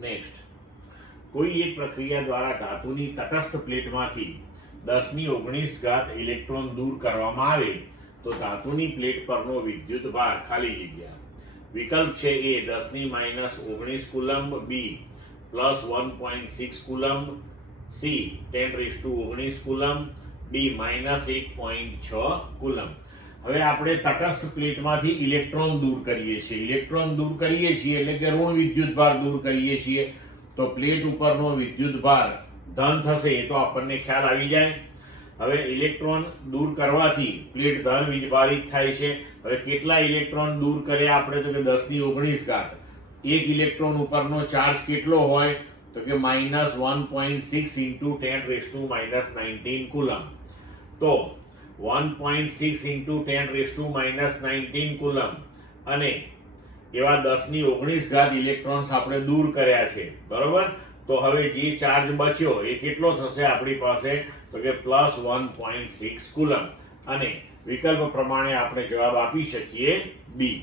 Next, કોઈ એક પ્રક્રિયા દ્વારા ધાતુની તટસ્થ પ્લેટમાંથી 10⁹ ઇલેક્ટ્રોન દૂર કરવામાં આવે તો ધાતુની પ્લેટ પરનો વિદ્યુત ભાર ખાલી જગ્યા. વિકલ્પ છે એ 10⁻19 કુલમ્બ, બી +1.6 coulomb, C 10⁻19 coulomb, D -1.6 coulomb. હવે આપણે તટસ્થ પ્લેટમાંથી ઇલેક્ટ્રોન દૂર કરીએ છીએ. ઇલેક્ટ્રોન દૂર કરીએ છીએ એટલે કે ઋણ વિદ્યુત ભાર દૂર કરીએ છીએ, તો પ્લેટ ઉપરનો વિદ્યુત ભાર ધન થશે, એ તો આપણને ખ્યાલ આવી જાય. હવે ઇલેક્ટ્રોન દૂર કરવાથી પ્લેટ ધન વીજભારિત થાય છે. હવે કેટલા ઇલેક્ટ્રોન દૂર કર્યા આપણે, તો કે 10⁹. એક ઇલેક્ટ્રોન ઉપરનો ચાર્જ કેટલો હોય, તો કે -1.6 × 10⁻19 કુલમ્બ. તો 1.6 × 10⁻19 કુલમ્બ અને એવા 10⁹ ઇલેક્ટ્રોન્સ આપણે દૂર કર્યા છે, બરોબર. તો હવે જે ચાર્જ બચ્યો એ કેટલો થશે આપણી પાસે, તો કે +1.6 કુલમ્બ. અને વિકલ્પ પ્રમાણે આપણે જવાબ આપી શકીએ બી.